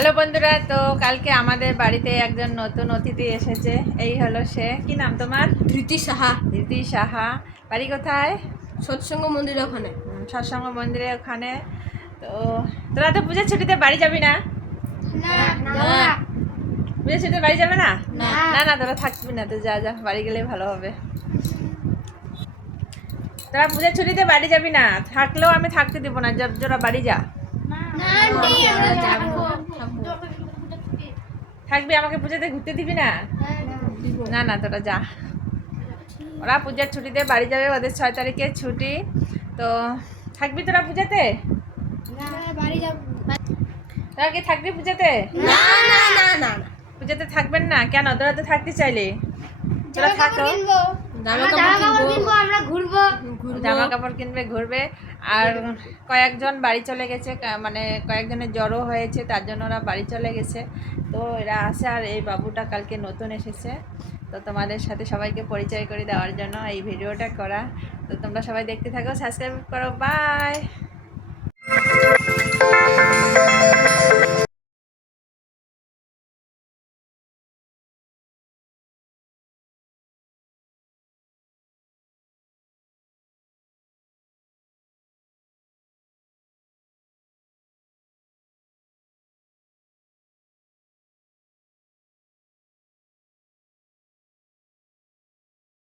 Hello বন্ধুরা তো কালকে আমাদের বাড়িতে একজন নতুন অতিথি এসেছে। এই হলো সে। কি নাম তোমার? ধৃতি সাহা। দিদি সাহা। বাড়ি কোথায়? সৎসঙ্গ মন্দিরের ওখানে। সৎসঙ্গ মন্দিরের ওখানে। তো তোরা তো পুজোর ছুটিতে বাড়ি যাবি না? পুজোর ছুটিতে বাড়ি যাবে না? না। না না তোরা থাকবি না তো যা যা বাড়ি গেলেই ভালো হবে। তোরা পুজোর ছুটিতে বাড়ি যাবি না? থাকলেও আমি থাকতে দিব না। যা- তোরা বাড়ি যা। থাকবি আমাকে পূজাতে ঘুরতে দিবি না? না না তোরা যা। ওরা পূজার ছুটিতে বাড়ি যাবে ওদের ছয় তারিখে ছুটি। তো থাকবি তোরা পূজাতে? তোরা কি থাকবি পূজাতে? না না না না। পূজাতে থাকবেন না? কেন? তোরা তো থাকতে চাইলে। তোরা থাকো জামা কাপড় আমরা ঘুরবো। জামা কাপড় কিনবে ঘুরবে। আর কয়েকজন বাড়ি চলে গেছে মানে কয়েকজনের জ্বরও হয়েছে তার জন্য ওরা বাড়ি চলে গেছে। তো এরা আসে আর এই বাবুটা কালকে নতুন এসেছে। তো তোমাদের সাথে সবাইকে পরিচয় করে দেওয়ার জন্য এই ভিডিওটা করা। তো তোমরা সবাই দেখতে থাকো সাবস্ক্রাইব করো বাই।